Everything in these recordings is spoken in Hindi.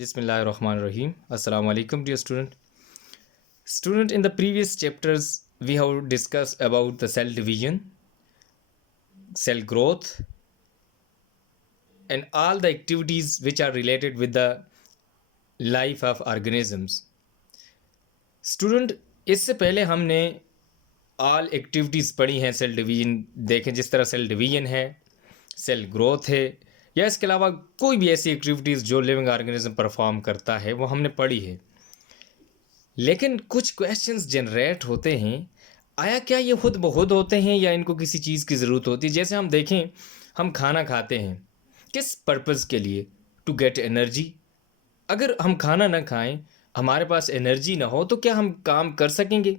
Bismillahirrahmanirrahim. Assalamu alaikum, dear student. Student, in the previous chapters, we have discussed about the cell division, cell growth, and all the activities which are related with the life of organisms. Student, इससे पहले हमने ऑल एक्टिविटीज़ पढ़ी हैं सेल डिवीजन देखें, जिस तरह सेल डिवीजन है, सेल ग्रोथ है, या इसके अलावा कोई भी ऐसी एक्टिविटीज़ जो लिविंग ऑर्गेनिज्म परफॉर्म करता है वो हमने पढ़ी है। लेकिन कुछ क्वेश्चंस जनरेट होते हैं, आया क्या ये खुद ब खुद होते हैं या इनको किसी चीज़ की ज़रूरत होती है। जैसे हम देखें, हम खाना खाते हैं किस पर्पज़ के लिए? To get energy. अगर हम खाना ना खाएं, हमारे पास एनर्जी ना हो, तो क्या हम काम कर सकेंगे?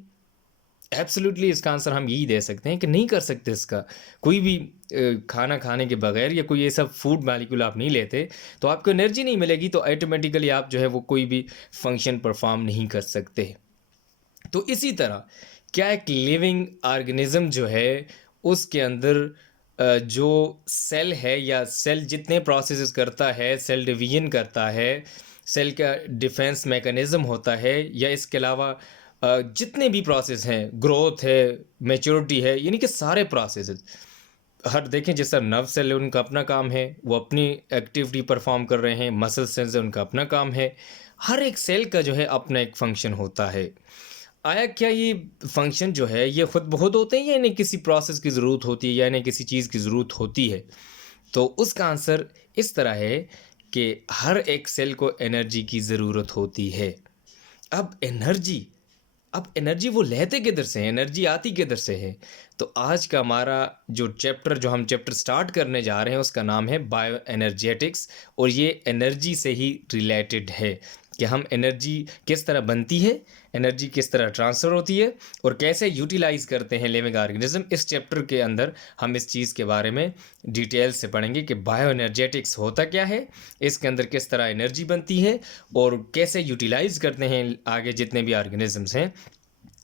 एब्सोल्युटली इसका आंसर हम यही दे सकते हैं कि नहीं कर सकते। इसका कोई भी खाना खाने के बगैर या कोई ये सब फूड मॉलिक्यूल आप नहीं लेते तो आपको एनर्जी नहीं मिलेगी, तो ऑटोमेटिकली आप जो है वो कोई भी फंक्शन परफॉर्म नहीं कर सकते। तो इसी तरह क्या एक लिविंग ऑर्गेनिज्म जो है उसके अंदर जो सेल है या सेल जितने प्रोसेसेस करता है, सेल डिवीजन करता है, सेल का डिफेंस मैकेनिज़्म होता है, या इसके अलावा जितने भी प्रोसेस हैं, ग्रोथ है, मैच्योरिटी है, यानी कि सारे प्रोसेसेस हर देखें, जैसा नर्व सेल है उनका अपना काम है, वो अपनी एक्टिविटी परफॉर्म कर रहे हैं, मसल सेल्स है उनका अपना काम है, हर एक सेल का जो है अपना एक फंक्शन होता है। आया क्या ये फंक्शन जो है ये खुद ब खुद होते हैं या इन्हें किसी प्रोसेस की ज़रूरत होती है या इन्हें किसी चीज़ की ज़रूरत होती है? तो उसका आंसर इस तरह है कि हर एक सेल को एनर्जी की ज़रूरत होती है। अब एनर्जी वो लेते किधर से हैं, एनर्जी आती किधर से है? तो आज का हमारा जो हम चैप्टर स्टार्ट करने जा रहे हैं उसका नाम है बायो एनर्जेटिक्स, और ये एनर्जी से ही रिलेटेड है कि हम एनर्जी किस तरह बनती है, एनर्जी किस तरह ट्रांसफ़र होती है और कैसे यूटिलाइज़ करते हैं लिविंग ऑर्गेनिज्म। इस चैप्टर के अंदर हम इस चीज़ के बारे में डिटेल से पढ़ेंगे कि बायो एनर्जेटिक्स होता क्या है, इसके अंदर किस तरह एनर्जी बनती है और कैसे यूटिलाइज़ करते हैं आगे जितने भी ऑर्गेनिजम्स हैं,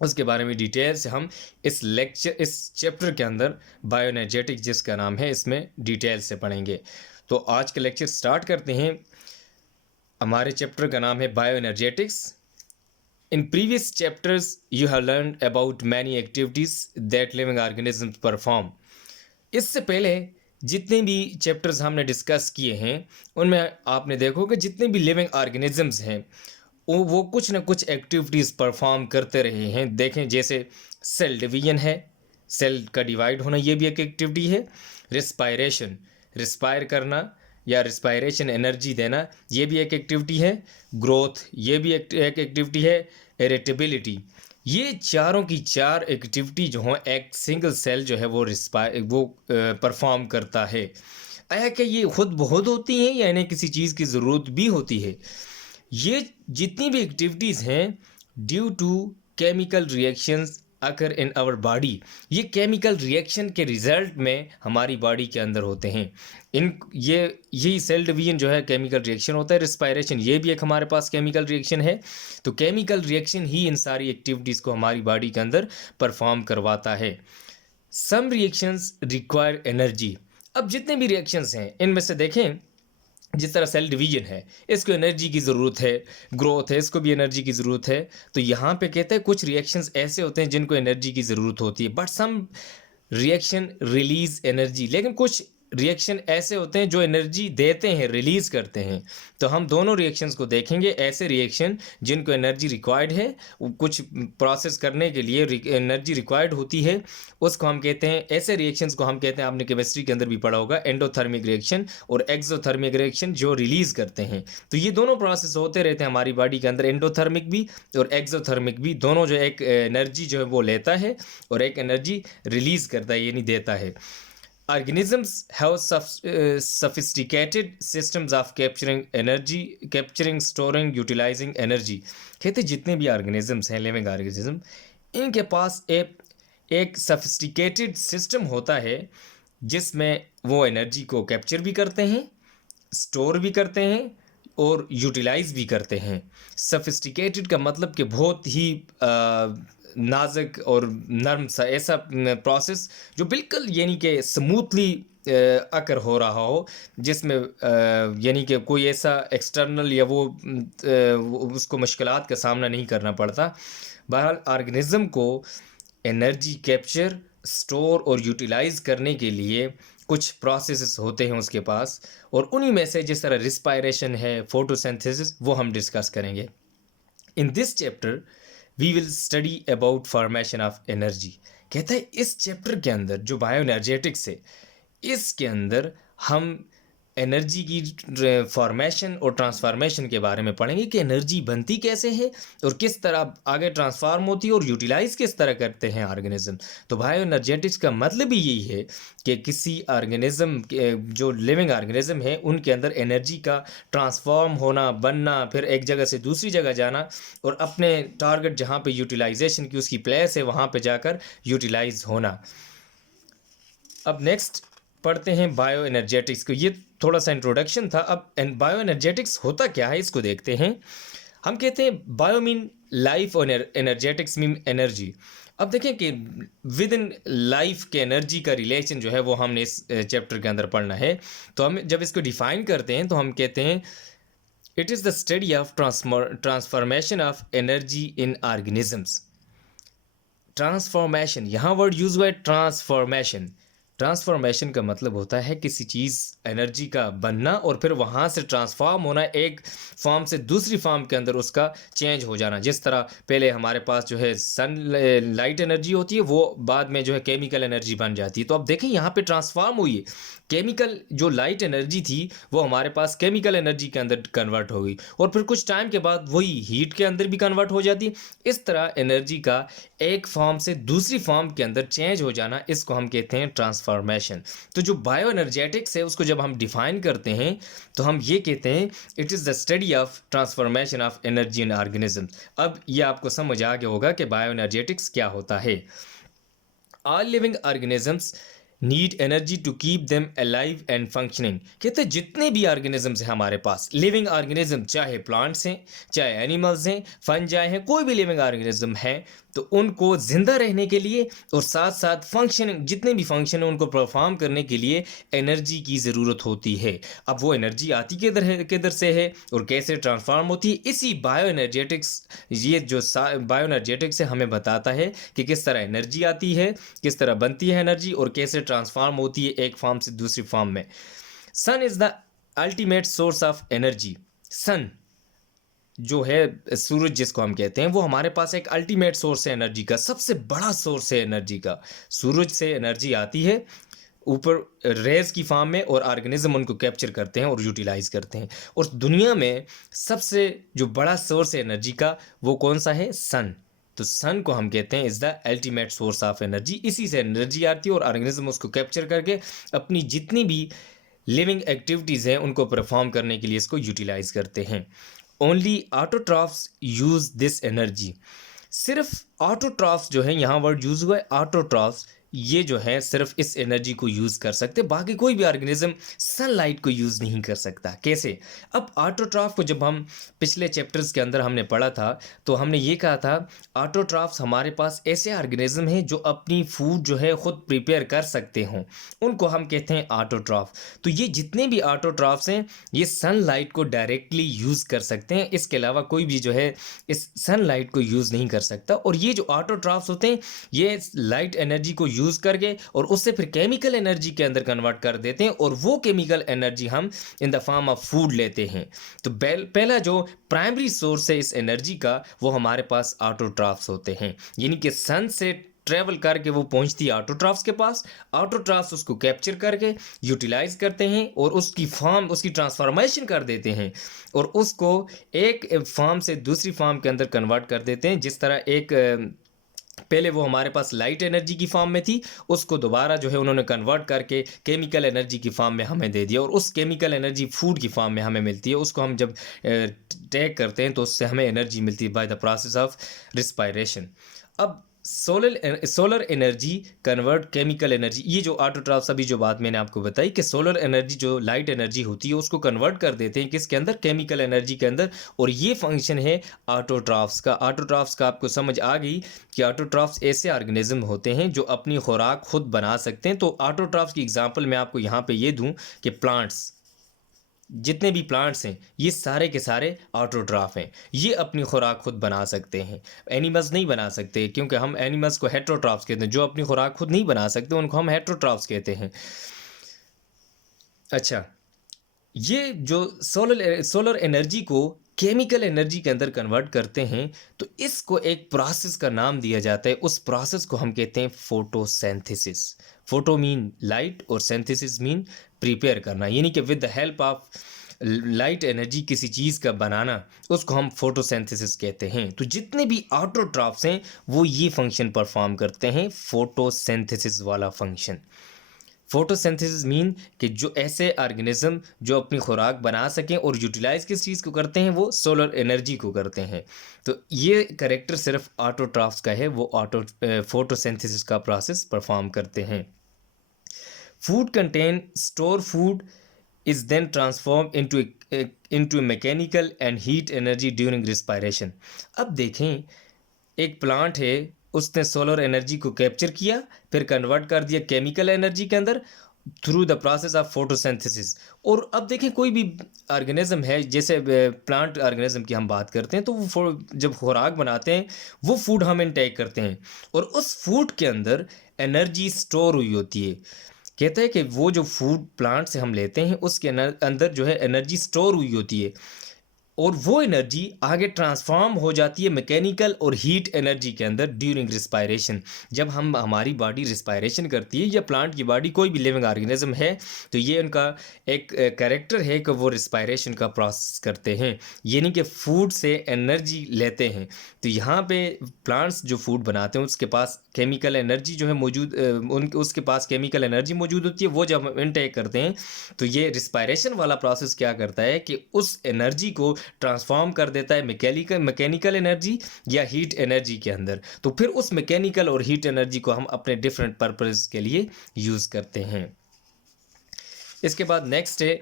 उसके बारे में डिटेल से हम इस चैप्टर के अंदर बायो एनर्जेटिक्स जिसका नाम है इसमें डिटेल से पढ़ेंगे। तो आज का लेक्चर स्टार्ट करते हैं। हमारे चैप्टर का नाम है bio energetics. In previous chapters you have learned about many activities that living organisms perform. इससे पहले जितने भी चैप्टर्स हमने डिस्कस किए हैं उनमें आपने देखो कि जितने भी लिविंग ऑर्गेनिजम्स हैं वो कुछ ना कुछ एक्टिविटीज़ परफॉर्म करते रहे हैं। देखें, जैसे सेल डिवीजन है, सेल का डिवाइड होना ये भी एक एक्टिविटी है। रिस्पायरेशन, रिस्पायर करना या रिस्पायरेशन एनर्जी देना, ये भी एक एक्टिविटी है। ग्रोथ, ये भी एक एक्टिविटी है। इरिटेबिलिटी, ये चारों की चार एक्टिविटी जो हों एक सिंगल सेल जो है वो परफॉर्म करता है। आया कि ये खुद ब खुद होती हैं या इन्हें किसी चीज़ की ज़रूरत भी होती है? ये जितनी भी एक्टिविटीज़ हैं due to chemical reactions occur in our body, ये केमिकल रिएक्शन के रिजल्ट में हमारी बॉडी के अंदर होते हैं। यही सेल डिवीजन जो है केमिकल रिएक्शन होता है। रिस्पायरेशन, ये भी एक हमारे पास केमिकल रिएक्शन है। तो केमिकल रिएक्शन ही इन सारी एक्टिविटीज़ को हमारी बॉडी के अंदर परफॉर्म करवाता है। सम रिएक्शंस रिक्वायर एनर्जी। अब जितने भी रिएक्शंस हैं इनमें से देखें, जिस तरह सेल डिवीजन है इसको एनर्जी की ज़रूरत है, ग्रोथ है इसको भी एनर्जी की ज़रूरत है। तो यहाँ पे कहते हैं कुछ रिएक्शंस ऐसे होते हैं जिनको एनर्जी की ज़रूरत होती है, but some reaction release energy. लेकिन कुछ रिएक्शन ऐसे होते हैं जो एनर्जी देते हैं, रिलीज़ करते हैं। तो हम दोनों रिएक्शंस को देखेंगे। ऐसे रिएक्शन जिनको एनर्जी रिक्वायर्ड है, कुछ प्रोसेस करने के लिए एनर्जी रिक्वायर्ड होती है, उसको हम कहते हैं, ऐसे रिएक्शंस को हम कहते हैं, आपने केमिस्ट्री के अंदर भी पढ़ा होगा, एंडोथर्मिक रिएक्शन और एक्सोथर्मिक रिएक्शन जो रिलीज़ करते हैं। तो ये दोनों प्रोसेस होते रहते हैं हमारी बॉडी के अंदर, एंडोथर्मिक भी और एक्सोथर्मिक भी। दोनों जो एक एनर्जी जो है वो लेता है और एक एनर्जी रिलीज़ करता है, यानी देता है। Organisms have sophisticated systems of capturing energy, storing, utilizing energy। कहते जितने भी ऑर्गेनिजम्स हैं, लिविंग ऑर्गेनिज्म, इनके पास एक सफिस्टिकेटेड सिस्टम होता है जिसमें वो एनर्जी को कैप्चर भी करते हैं, स्टोर भी करते हैं और यूटिलाइज भी करते हैं। सफिस्टिकेटेड का मतलब कि बहुत ही नाज़ुक और नर्म सा ऐसा प्रोसेस जो बिल्कुल यानी कि स्मूथली अकर हो रहा हो, जिसमें यानी कि कोई ऐसा एक्सटर्नल या उसको मुश्किलात का सामना नहीं करना पड़ता। बहरहाल ऑर्गेनिज़्म को एनर्जी कैप्चर, स्टोर और यूटिलाइज़ करने के लिए कुछ प्रोसेसेस होते हैं उसके पास, और उन्हीं में से जिस तरह रिस्पायरेशन है, फोटोसिंथेसिस, वो हम डिस्कस करेंगे। In this chapter we will study about formation of energy. कहता है इस चैप्टर के अंदर जो बायो एनर्जेटिक्स है, इसके अंदर हम एनर्जी की फॉर्मेशन और ट्रांसफॉर्मेशन के बारे में पढ़ेंगे कि एनर्जी बनती कैसे है और किस तरह आगे ट्रांसफॉर्म होती है और यूटिलाइज किस तरह करते हैं ऑर्गेनिज्म। तो बायो एनर्जेटिक्स का मतलब ही यही है कि किसी ऑर्गेनिज्म जो लिविंग ऑर्गेनिज्म है उनके अंदर एनर्जी का ट्रांसफॉर्म होना, बनना, फिर एक जगह से दूसरी जगह जाना और अपने टारगेट जहाँ पे यूटिलाइजेशन की उसकी प्लेस है वहाँ पे जाकर यूटिलाइज होना। अब नेक्स्ट पढ़ते हैं बायो एनर्जेटिक्स को। ये थोड़ा सा इंट्रोडक्शन था। अब बायो एनर्जेटिक्स होता क्या है इसको देखते हैं। हम कहते हैं बायो मीन लाइफ और एनर्जेटिक्स मीन एनर्जी। अब देखें कि विद इन लाइफ के एनर्जी का रिलेशन जो है वो हमने इस चैप्टर के अंदर पढ़ना है। तो हम जब इसको डिफाइन करते हैं तो हम कहते हैं it is the study of transformation of energy in organisms. Transformation, यहाँ वर्ड यूज हुआ है ट्रांसफॉर्मेशन। ट्रांसफॉर्मेशन का मतलब होता है किसी चीज़ एनर्जी का बनना और फिर वहाँ से ट्रांसफॉर्म होना, एक फॉर्म से दूसरी फॉर्म के अंदर उसका चेंज हो जाना। जिस तरह पहले हमारे पास जो है सन लाइट एनर्जी होती है, वो बाद में जो है केमिकल एनर्जी बन जाती है। तो अब देखें यहाँ पे ट्रांसफॉर्म हुई है, केमिकल जो लाइट एनर्जी थी वो हमारे पास केमिकल एनर्जी के अंदर कन्वर्ट हो गई और फिर कुछ टाइम के बाद वही हीट के अंदर भी कन्वर्ट हो जाती है। इस तरह एनर्जी का एक फॉर्म से दूसरी फॉर्म के अंदर चेंज हो जाना, इसको हम कहते हैं ट्रांसफॉर्मेशन। तो जो बायो एनर्जेटिक्स है उसको जब हम डिफाइन करते हैं तो हम ये कहते हैं it is the study of transformation of energy in organism. अब ये आपको समझ आ गया होगा कि बायो एनर्जेटिक्स क्या होता है। All living organisms need energy to keep them alive and functioning. कहते हैं जितने भी ऑर्गेनिजम्स हैं हमारे पास, लिविंग ऑर्गेनिज्म, चाहे प्लांट्स हैं, चाहे एनिमल्स हैं, फंजाई हैं, कोई भी लिविंग ऑर्गेनिज्म है, तो उनको ज़िंदा रहने के लिए और साथ साथ फंक्शनिंग, जितने भी फंक्शन हैं उनको परफॉर्म करने के लिए एनर्जी की ज़रूरत होती है। अब वो एनर्जी आती किधर से है और कैसे ट्रांसफॉर्म होती है, इसी बायो एनर्जेटिक्स, ये जो बायो एनर्जेटिक्स है हमें बताता है कि किस तरह एनर्जी आती है, किस तरह बनती है एनर्जी और कैसे ट्रांसफॉर्म होती है एक फॉर्म से दूसरी फॉर्म में। Sun is the ultimate source of energy. Sun जो है, सूरज जिसको हम कहते हैं, वो हमारे पास एक अल्टीमेट सोर्स है एनर्जी का, सबसे बड़ा सोर्स है एनर्जी का। सूरज से एनर्जी आती है ऊपर रेज की फॉर्म में और ऑर्गेनिज्म उनको कैप्चर करते हैं और यूटिलाइज करते हैं। और दुनिया में सबसे जो बड़ा सोर्स है एनर्जी का वो कौन सा है? सन। तो सन को हम कहते हैं is the ultimate source of energy. इसी से एनर्जी आती है और ऑर्गेनिज्म उसको कैप्चर करके अपनी जितनी भी लिविंग एक्टिविटीज़ हैं उनको परफॉर्म करने के लिए इसको यूटिलाइज करते हैं। Only autotrophs use this energy. सिर्फ ऑटोट्रॉफ्स जो है, यहाँ वर्ड यूज हुआ है ऑटोट्रॉफ्स, ये जो है सिर्फ इस एनर्जी को यूज़ कर सकते, बाकी कोई भी ऑर्गेनिज्म सनलाइट को यूज़ नहीं कर सकता। कैसे? अब ऑटोट्रॉफ को जब हम पिछले चैप्टर्स के अंदर हमने पढ़ा था तो हमने ये कहा था ऑटोट्रॉफ्स हमारे पास ऐसे ऑर्गेनिज्म हैं जो अपनी फूड जो है ख़ुद प्रिपेयर कर सकते हों, उनको हम कहते हैं ऑटोट्रॉफ। तो ये जितने भी ऑटोट्रॉफ्स हैं ये सनलाइट को डायरेक्टली यूज़ कर सकते हैं, इसके अलावा कोई भी जो है इस सनलाइट को यूज़ नहीं कर सकता। और ये जो ऑटोट्रॉफ्स होते हैं ये लाइट एनर्जी को यूज़ करके और उससे फिर केमिकल एनर्जी के अंदर कन्वर्ट कर देते हैं और वो केमिकल एनर्जी हम in the form of food लेते हैं। तो पहला जो प्राइमरी सोर्स है इस एनर्जी का वो हमारे पास ऑटोट्रॉफ्स होते हैं, यानी कि सन से ट्रेवल करके वो पहुंचती है ऑटोट्रॉफ्स के पास। ऑटोट्रॉफ्स उसको कैप्चर करके यूटिलाइज करते हैं और उसकी फॉर्म, उसकी ट्रांसफॉर्मेशन कर देते हैं और उसको एक फॉर्म से दूसरी फॉर्म के अंदर कन्वर्ट कर देते हैं। जिस तरह एक पहले वो हमारे पास लाइट एनर्जी की फॉर्म में थी, उसको दोबारा जो है उन्होंने कन्वर्ट करके केमिकल एनर्जी की फॉर्म में हमें दे दिया और उस केमिकल एनर्जी फूड की फॉर्म में हमें मिलती है। उसको हम जब टेक करते हैं तो उससे हमें एनर्जी मिलती है by the process of respiration. अब solar energy convert chemical energy, ये जो ऑटोट्रॉफ्स अभी जो बात मैंने आपको बताई कि सोलर एनर्जी जो लाइट एनर्जी होती है उसको कन्वर्ट कर देते हैं किसके अंदर, केमिकल एनर्जी के अंदर। और ये फंक्शन है ऑटोट्रॉफ्स का। ऑटोट्रॉफ्स का आपको समझ आ गई कि ऑटोट्रॉफ्स ऐसे ऑर्गेनिज्म होते हैं जो अपनी खुराक खुद बना सकते हैं। तो ऑटोट्रॉफ्स की एग्जांपल मैं आपको यहाँ पे ये दूं कि प्लांट्स, जितने भी प्लांट्स हैं ये सारे के सारे ऑटोट्रॉफ हैं, ये अपनी खुराक खुद बना सकते हैं। एनिमल्स नहीं बना सकते, क्योंकि हम एनिमल्स को हेट्रोट्रॉफ्स कहते हैं। जो अपनी खुराक खुद नहीं बना सकते उनको हम हेट्रोट्रॉफ्स कहते हैं। अच्छा, ये जो सोलर एनर्जी को केमिकल एनर्जी के अंदर कन्वर्ट करते हैं, तो इसको एक प्रोसेस का नाम दिया जाता है। उस प्रोसेस को हम कहते हैं फोटोसिंथेसिस। फोटो मीन लाइट और सिंथेसिस मीन प्रिपेयर करना, यानी कि with the help of light energy किसी चीज़ का बनाना, उसको हम फोटोसिंथेसिस कहते हैं। तो जितने भी ऑटोट्रॉफ्स हैं वो ये फंक्शन परफॉर्म करते हैं, फोटोसिंथेसिस वाला फंक्शन। फोटोसिंथेसिस मीन कि जो ऐसे ऑर्गेनिज्म जो अपनी खुराक बना सकें और यूटिलाइज किस चीज़ को करते हैं, वो सोलर एनर्जी को करते हैं। तो ये करेक्टर सिर्फ ऑटोट्रॉफ्स का है, वो फोटोसिंथेसिस का प्रोसेस परफॉर्म करते हैं। Food contain store food is then transformed into mechanical and heat energy during respiration। अब देखें, एक प्लांट है, उसने सोलर एनर्जी को कैप्चर किया, फिर कन्वर्ट कर दिया केमिकल एनर्जी के अंदर through the process of photosynthesis. और अब देखें, कोई भी ऑर्गेनिज्म है, जैसे प्लांट ऑर्गेनिज्म की हम बात करते हैं, तो वो जब खुराक बनाते हैं वो फूड हम इनटेक करते हैं, और उस फूड के अंदर एनर्जी स्टोर हुई होती है। कहता है कि वो जो फूड प्लांट से हम लेते हैं उसके अंदर जो है एनर्जी स्टोर हुई होती है, और वो एनर्जी आगे ट्रांसफॉर्म हो जाती है मैकेनिकल और हीट एनर्जी के अंदर ड्यूरिंग रिस्पायरेशन। जब हमारी बॉडी रिस्पायरेशन करती है, या प्लांट की बॉडी, कोई भी लिविंग ऑर्गेनिज्म है, तो ये उनका एक कैरेक्टर है कि वो रिस्पायरेशन का प्रोसेस करते हैं, यानी कि फूड से एनर्जी लेते हैं। तो यहाँ पे प्लांट्स जो फूड बनाते हैं उसके पास केमिकल एनर्जी जो है मौजूद, उसके पास केमिकल एनर्जी मौजूद होती है। वो जब हम इनटेक करते हैं, तो ये रिस्पायरेशन वाला प्रोसेस क्या करता है कि उस एनर्जी को ट्रांसफॉर्म कर देता है मैकेनिकल एनर्जी या हीट एनर्जी के अंदर। तो फिर उस मैकेनिकल और हीट एनर्जी को हम अपने डिफरेंट पर्पस के लिए यूज़ करते हैं। इसके बाद नेक्स्ट है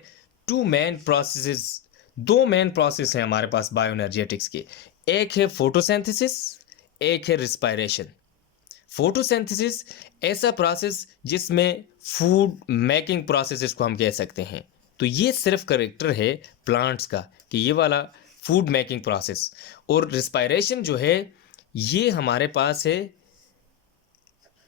टू मेन प्रोसेसेस। दो मेन प्रोसेस हैं हमारे पास बायोएनर्जेटिक्स के, एक है फोटोसिंथेसिस, एक है रिस्पायरेशन। फोटोसिंथेसिस ऐसा प्रोसेस जिसमें फूड मेकिंग प्रोसेस को हम कह सकते हैं। तो ये सिर्फ करेक्टर है प्लांट्स का कि ये वाला फूड मेकिंग प्रोसेस। और रिस्पायरेशन जो है ये हमारे पास है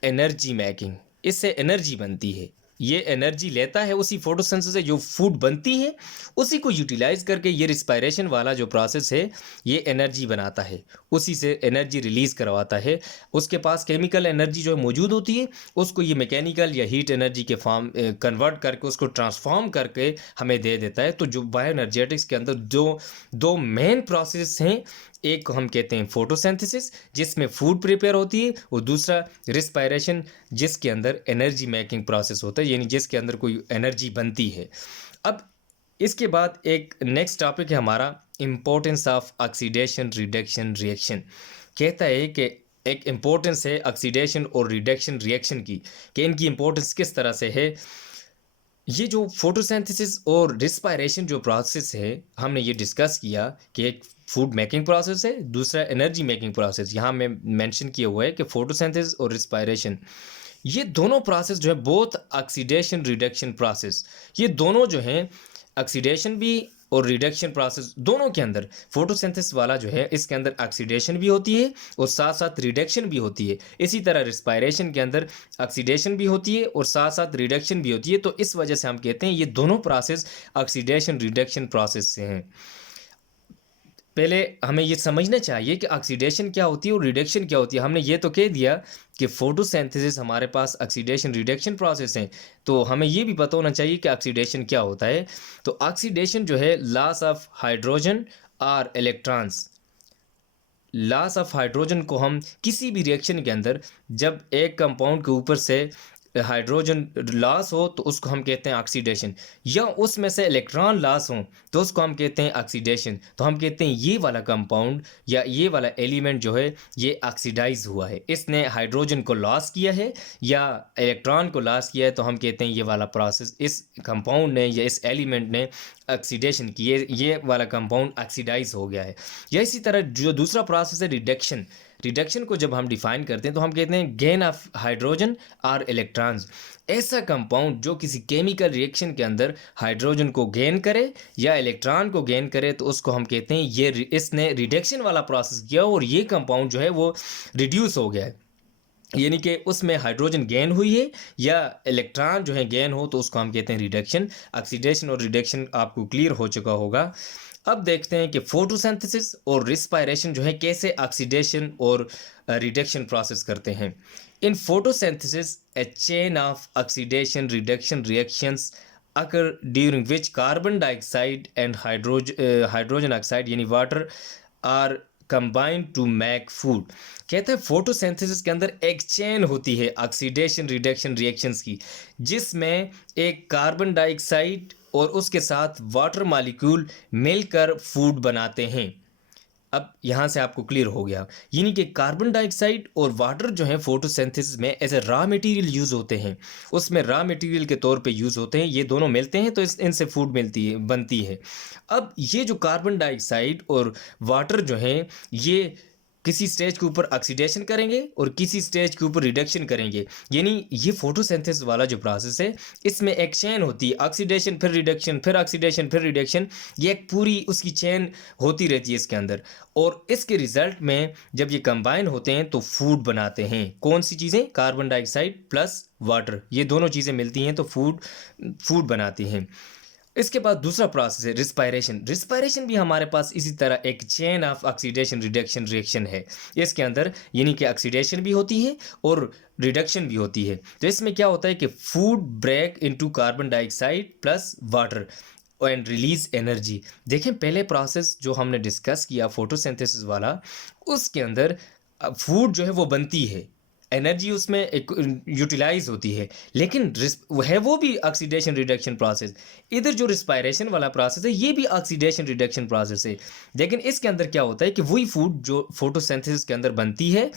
एनर्जी मेकिंग, इससे एनर्जी बनती है। ये एनर्जी लेता है उसी फोटोसिंथेसिस से जो फूड बनती है, उसी को यूटिलाइज करके ये रिस्पायरेशन वाला जो प्रोसेस है ये एनर्जी बनाता है, उसी से एनर्जी रिलीज करवाता है। उसके पास केमिकल एनर्जी जो मौजूद होती है उसको ये मैकेनिकल या हीट एनर्जी के फॉर्म कन्वर्ट करके उसको ट्रांसफॉर्म करके हमें दे देता है। तो जो बायोएनर्जेटिक्स के अंदर दो मेन प्रोसेस हैं, एक को हम कहते हैं फोटोसिंथेसिस जिसमें फूड प्रिपेयर होती है, और दूसरा रिस्पायरेशन जिसके अंदर एनर्जी मेकिंग प्रोसेस होता है, यानी जिसके अंदर कोई एनर्जी बनती है। अब इसके बाद एक नेक्स्ट टॉपिक है हमारा importance of oxidation reduction reaction. कहता है कि एक इम्पोर्टेंस है ऑक्सीडेशन और रिडक्शन रिएक्शन की, कि इनकी इम्पोर्टेंस किस तरह से है। ये जो फोटोसिंथेसिस और रिस्पायरेशन जो प्रोसेस है हमने ये डिस्कस किया कि एक फूड मेकिंग प्रोसेस है, दूसरा एनर्जी मेकिंग प्रोसेस। यहाँ में मेंशन किया हुआ है कि फोटोसिंथेसिस और रिस्पायरेशन, ये दोनों प्रोसेस जो है बोथ ऑक्सीडेशन रिडक्शन प्रोसेस, ये दोनों जो हैं ऑक्सीडेशन भी और रिडक्शन प्रोसेस दोनों के अंदर फोटोसिंथेसिस वाला जो है इसके अंदर ऑक्सीडेशन भी होती है और साथ साथ रिडक्शन भी होती है। इसी तरह रिस्पायरेशन के अंदर ऑक्सीडेशन भी होती है और साथ साथ रिडक्शन भी होती है। तो इस वजह से हम कहते हैं ये दोनों प्रोसेस ऑक्सीडेशन रिडक्शन प्रोसेस से हैं। पहले हमें ये समझना चाहिए कि ऑक्सीडेशन क्या होती है और रिडक्शन क्या होती है। हमने ये तो कह दिया कि फोटोसिंथेसिस हमारे पास ऑक्सीडेशन रिडक्शन प्रोसेस हैं, तो हमें ये भी पता होना चाहिए कि ऑक्सीडेशन क्या होता है। तो ऑक्सीडेशन जो है लॉस ऑफ हाइड्रोजन और इलेक्ट्रॉन्स, लॉस ऑफ हाइड्रोजन को हम किसी भी रिएक्शन के अंदर जब एक कंपाउंड के ऊपर से हाइड्रोजन लॉस हो तो उसको हम कहते हैं ऑक्सीडेशन, या उसमें से इलेक्ट्रॉन लॉस हो तो उसको हम कहते हैं ऑक्सीडेशन। तो हम कहते हैं ये वाला कंपाउंड या ये वाला एलिमेंट जो है ये ऑक्सीडाइज हुआ है, इसने हाइड्रोजन को लॉस किया है या इलेक्ट्रॉन को लॉस किया है, तो हम कहते हैं ये वाला प्रोसेस इस कंपाउंड ने या इस एलिमेंट ने ऑक्सीडेशन की, ये वाला कंपाउंड ऑक्सीडाइज हो गया है। या इसी तरह जो दूसरा प्रोसेस है रिडक्शन, रिडक्शन को जब हम डिफाइन करते हैं तो हम कहते हैं गेन ऑफ हाइड्रोजन और इलेक्ट्रॉन्स। ऐसा कंपाउंड जो किसी केमिकल रिएक्शन के अंदर हाइड्रोजन को गेन करे या इलेक्ट्रॉन को गेन करे तो उसको हम कहते हैं ये इसने रिडक्शन वाला प्रोसेस किया और ये कंपाउंड जो है वो रिड्यूस हो गया है, यानी कि उसमें हाइड्रोजन गेन हुई है या इलेक्ट्रॉन जो है गेन हो, तो उसको हम कहते हैं रिडक्शन। ऑक्सीडेशन और रिडक्शन आपको क्लियर हो चुका होगा। अब देखते हैं कि फोटोसिंथेसिस और रिस्पायरेशन जो है कैसे ऑक्सीडेशन और रिडक्शन प्रोसेस करते हैं। In photosynthesis a chain of oxidation reduction reactions occur during which carbon dioxide and hydrogen oxide यानी water are combined to make food. कहते हैं फोटोसिंथेसिस के अंदर एक चेन होती है ऑक्सीडेशन रिडक्शन रिएक्शंस की, जिसमें एक कार्बन डाइऑक्साइड और उसके साथ वाटर मॉलिक्यूल मिलकर फूड बनाते हैं। अब यहाँ से आपको क्लियर हो गया, यानी कि कार्बन डाइऑक्साइड और वाटर जो है फोटोसिंथेसिस में as a raw material use होते हैं, उसमें रॉ मटेरियल के तौर पे यूज़ होते हैं। ये दोनों मिलते हैं तो इनसे फूड बनती है। अब ये जो कार्बन डाइऑक्साइड और वाटर जो है ये किसी स्टेज के ऊपर ऑक्सीडेशन करेंगे और किसी स्टेज के ऊपर रिडक्शन करेंगे, यानी ये फोटोसिंथेसिस वाला जो प्रोसेस है इसमें एक चेन होती है, ऑक्सीडेशन फिर रिडक्शन फिर ऑक्सीडेशन फिर रिडक्शन, ये एक पूरी उसकी चेन होती रहती है इसके अंदर। और इसके रिजल्ट में जब ये कंबाइन होते हैं तो फूड बनाते हैं। कौन सी चीज़ें? कार्बन डाइऑक्साइड प्लस वाटर, ये दोनों चीज़ें मिलती हैं तो फूड बनाती हैं। इसके बाद दूसरा प्रोसेस है रिस्पायरेशन। रिस्पायरेशन भी हमारे पास इसी तरह एक chain of oxidation reduction reaction है इसके अंदर, यानी कि ऑक्सीडेशन भी होती है और रिडक्शन भी होती है। तो इसमें क्या होता है कि food break into carbon dioxide plus water and release energy. देखें पहले प्रोसेस जो हमने डिस्कस किया फोटोसिंथेसिस वाला, उसके अंदर फूड जो है वो बनती है, एनर्जी उसमें एक यूटिलाइज होती है, लेकिन है वो भी ऑक्सीडेशन रिडक्शन प्रोसेस। इधर जो रिस्पायरेशन वाला प्रोसेस है ये भी ऑक्सीडेशन रिडक्शन प्रोसेस है, लेकिन इसके अंदर क्या होता है कि वही फूड जो फोटोसिंथेसिस के अंदर बनती है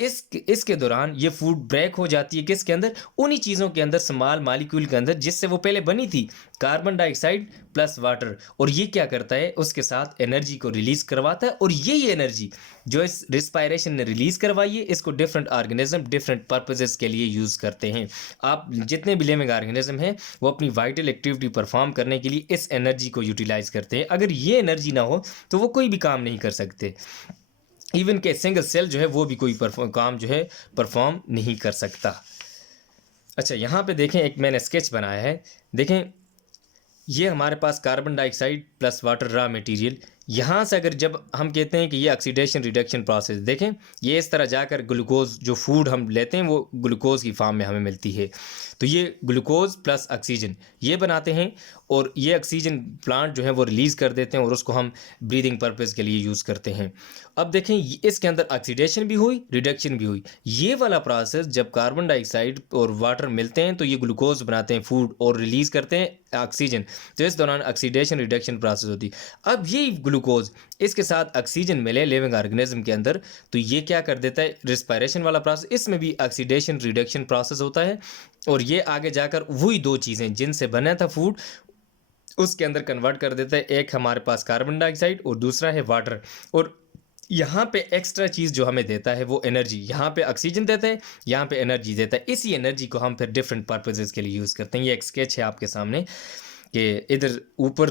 इसके दौरान ये फूड ब्रेक हो जाती है किसके अंदर? उन्हीं चीज़ों के अंदर, स्मॉल मॉलिक्यूल के अंदर जिससे वो पहले बनी थी, कार्बन डाइऑक्साइड प्लस वाटर। और ये क्या करता है? उसके साथ एनर्जी को रिलीज करवाता है, और यही एनर्जी जो इस रिस्पायरेशन ने रिलीज करवाई है इसको डिफरेंट ऑर्गेनिज्म डिफरेंट पर्पजेस के लिए यूज़ करते हैं। आप जितने भी लिविंग ऑर्गेनिज्म हैं वो अपनी वाइटल एक्टिविटी परफॉर्म करने के लिए इस एनर्जी को यूटिलाइज करते हैं। अगर ये एनर्जी ना हो तो वो कोई भी काम नहीं कर सकते। इवन के सिंगल सेल जो है वो भी कोई काम जो है परफॉर्म नहीं कर सकता। अच्छा, यहाँ पे देखें एक मैंने स्केच बनाया है। देखें ये हमारे पास carbon dioxide plus water raw material, यहाँ से अगर जब हम कहते हैं कि ये ऑक्सीडेशन रिडक्शन प्रोसेस, देखें ये इस तरह जाकर ग्लूकोज जो फूड हम लेते हैं वो ग्लूकोज की फॉर्म में हमें मिलती है। तो ये ग्लूकोज प्लस ऑक्सीजन ये बनाते हैं, और ये ऑक्सीजन प्लांट जो है वो रिलीज़ कर देते हैं और उसको हम ब्रीदिंग पर्पज़ के लिए यूज़ करते हैं। अब देखें इसके अंदर ऑक्सीडेशन भी हुई, रिडक्शन भी हुई। ये वाला प्रोसेस जब कार्बन डाइऑक्साइड और वाटर मिलते हैं तो ये ग्लूकोज बनाते हैं फूड और रिलीज़ करते हैं ऑक्सीजन, तो इस दौरान ऑक्सीडेशन रिडक्शन प्रोसेस होती है। अब ये ग्लूकोज इसके साथ ऑक्सीजन मिले लिविंग ऑर्गेनिज्म के अंदर, तो ये क्या कर देता है? रिस्पायरेशन वाला प्रोसेस, इसमें भी ऑक्सीडेशन रिडक्शन प्रोसेस होता है, और ये आगे जाकर वही दो चीज़ें जिनसे बना था फूड उसके अंदर कन्वर्ट कर देता है। एक हमारे पास कार्बन डाइऑक्साइड और दूसरा है वाटर। और यहाँ पे एक्स्ट्रा चीज़ जो हमें देता है वो एनर्जी, यहाँ पे ऑक्सीजन देता है, यहाँ पे एनर्जी देता है। इसी एनर्जी को हम फिर डिफरेंट पर्पजेज़ के लिए यूज़ करते हैं। ये एक स्केच है आपके सामने कि इधर ऊपर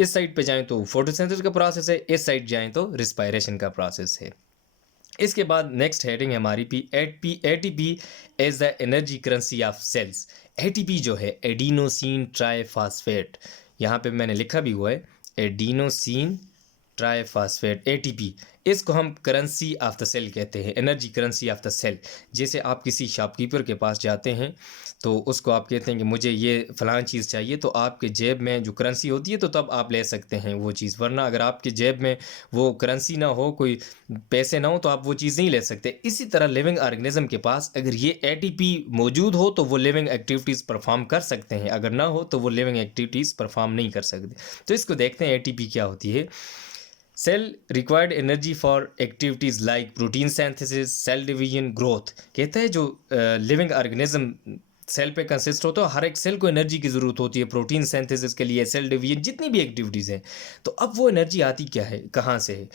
इस साइड पे जाएं तो फोटोसिंथेसिस का प्रोसेस है, इस साइड जाएं तो रिस्पायरेशन का प्रोसेस है। इसके बाद नेक्स्ट हेडिंग है हमारी ATP as the energy currency of cells. ATP जो है एडिनोसिन ट्राइफॉस्फेट, यहाँ पे मैंने लिखा भी हुआ है एडिनोसिन ट्राइफॉस्फेट एटीपी, इसको हम करेंसी ऑफ द सेल कहते हैं, energy currency of the cell. जैसे आप किसी शॉपकीपर के पास जाते हैं तो उसको आप कहते हैं कि मुझे ये फ़लाँ चीज़ चाहिए, तो आपके जेब में जो करेंसी होती है तो तब आप ले सकते हैं वो चीज़, वरना अगर आपके जेब में वो करेंसी ना हो, कोई पैसे ना हो, तो आप वो चीज़ नहीं ले सकते। इसी तरह लिविंग ऑर्गेनिज्म के पास अगर ये एटीपी मौजूद हो तो वो लिविंग एक्टिविटीज़ परफॉर्म कर सकते हैं, अगर ना हो तो वो लिविंग एक्टिविटीज़ परफॉर्म नहीं कर सकते। तो इसको देखते हैं एटीपी क्या होती है। Cell required energy for activities like protein synthesis, cell division, growth. कहता है जो लिविंग ऑर्गेनिज्म सेल पे कंसिस्ट होता है, हर एक सेल को एनर्जी की ज़रूरत होती है प्रोटीन सिंथेसिस के लिए, सेल डिवीजन, जितनी भी एक्टिविटीज़ हैं। तो अब वो एनर्जी आती क्या है, कहाँ से है?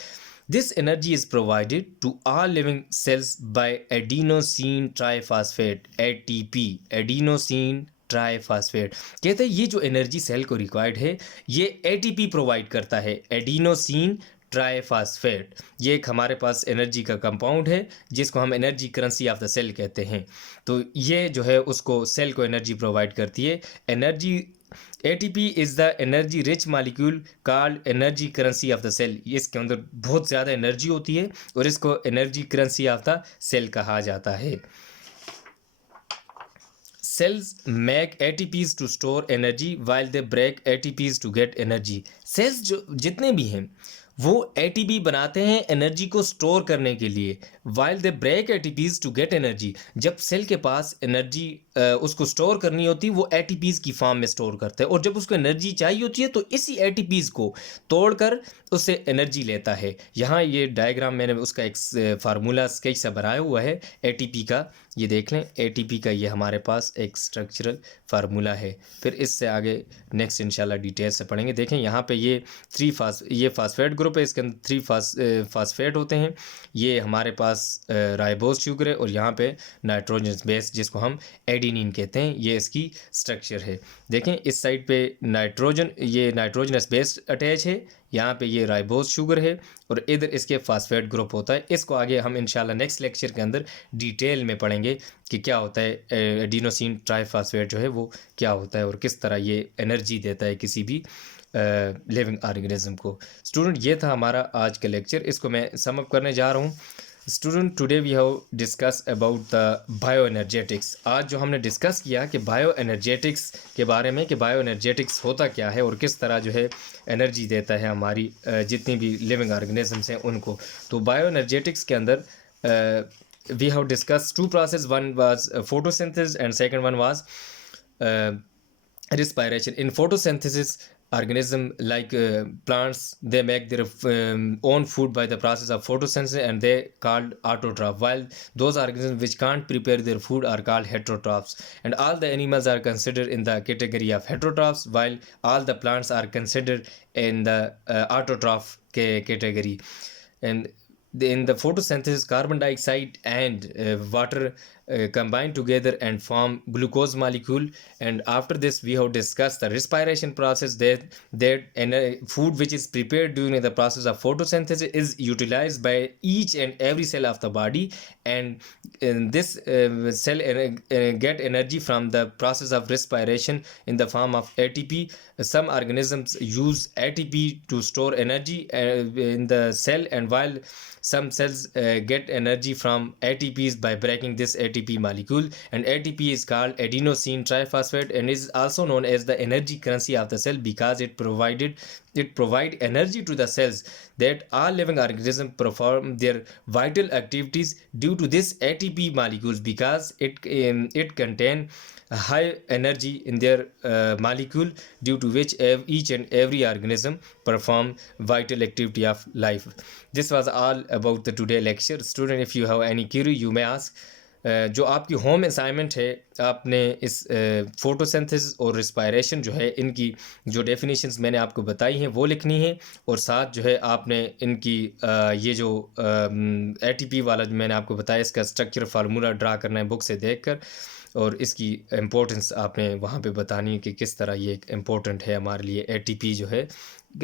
This energy is provided to all living cells by adenosine triphosphate, ATP, adenosine triphosphate. कहते हैं ये जो एनर्जी सेल को रिक्वायर्ड है ये एटीपी प्रोवाइड करता है, एडिनोसिन ट्राइफॉस्फेट। ये एक हमारे पास एनर्जी का कंपाउंड है जिसको हम energy currency of the cell कहते हैं। तो ये जो है उसको सेल को एनर्जी प्रोवाइड करती है। Energy ATP is the energy rich molecule called energy currency of the cell. इसके अंदर बहुत ज़्यादा एनर्जी होती है और इसको energy currency of the cell कहा जाता है। Cells make ATPs to store energy while they break ATPs to get energy. Cells जो जितने भी हैं वो ATP बनाते हैं एनर्जी को स्टोर करने के लिए, while they break ATPs to get energy। जब सेल के पास एनर्जी उसको स्टोर करनी होती है वो ATPs की फॉर्म में स्टोर करते हैं, और जब उसको एनर्जी चाहिए होती है तो इसी ATPs को तोड़कर उससे एनर्जी लेता है। यहाँ ये डायग्राम मैंने उसका एक फार्मूला स्केच सा बनाया हुआ है एटीपी का, ये देख लें। एटीपी का ये हमारे पास एक स्ट्रक्चरल फार्मूला है, फिर इससे आगे नेक्स्ट इंशाल्लाह डिटेल से पढ़ेंगे। देखें यहाँ पे ये ये फास्फेट ग्रुप है, इसके अंदर 3 फास्फेट होते हैं। ये हमारे पास राइबोज शुगर है और यहाँ पे नाइट्रोजन बेस जिसको हम एडिनिन कहते हैं, ये इसकी स्ट्रक्चर है। देखें इस साइड पे नाइट्रोजन, ये नाइट्रोजनस बेस अटैच है, यहाँ पे ये राइबोज शुगर है और इधर इसके फास्फेट ग्रुप होता है। इसको आगे हम इंशाल्लाह नेक्स्ट लेक्चर के अंदर डिटेल में पढ़ेंगे कि क्या होता है एडिनोसिन ट्राइफॉस्फेट जो है वो क्या होता है और किस तरह ये एनर्जी देता है किसी भी लिविंग ऑर्गेनिज्म को। स्टूडेंट ये था हमारा आज का लेक्चर, इसको मैं सम अप करने जा रहा हूँ। Student today we have discuss about the bio energetics. आज जो हमने डिस्कस किया कि बायो एनर्जेटिक्स के बारे में, कि बायो एनर्जेटिक्स होता क्या है और किस तरह जो है एनर्जी देता है हमारी जितनी भी लिविंग ऑर्गेनिजम्स हैं उनको। तो बायो एनर्जेटिक्स के अंदर we have discuss 2 process, one was photosynthesis and second one was respiration. In photosynthesis, organism like plants, they make their own food by the process of photosynthesis and they called autotroph, while those organisms which can't prepare their food are called heterotrophs. And all the animals are considered in the category of heterotrophs, while all the plants are considered in the autotroph category. And in the photosynthesis, carbon dioxide and water combine together and form glucose molecule. And after this we have discussed the respiration process, that food which is prepared during the process of photosynthesis is utilized by each and every cell of the body, and this cell get energy from the process of respiration in the form of ATP. Some organisms use ATP to store energy in the cell, and while some cells get energy from ATPs by breaking this ATP molecule, and ATP is called adenosine triphosphate and is also known as the energy currency of the cell because it provide energy to the cells, that all living organisms perform their vital activities due to this ATP molecules, because it contain high energy in their molecule, due to which each and every organism perform vital activity of life. This was all about the today lecture. Student, if you have any query you may ask. जो आपकी होम असाइनमेंट है, आपने इस फोटोसिंथेसिस और रिस्पायरेशन जो है इनकी जो डेफिनेशंस मैंने आपको बताई हैं वो लिखनी है, और साथ जो है आपने इनकी ये जो एटीपी वाला जो मैंने आपको बताया इसका स्ट्रक्चर फार्मूला ड्रा करना है बुक से देखकर, और इसकी इम्पोर्टेंस आपने वहाँ पे बतानी है कि किस तरह ये एक इम्पोर्टेंट है हमारे लिए। एटीपी जो है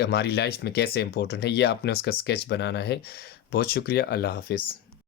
हमारी लाइफ में कैसे इम्पोर्टेंट है, ये आपने उसका स्केच बनाना है। बहुत शुक्रिया, अल्लाह हाफिज़।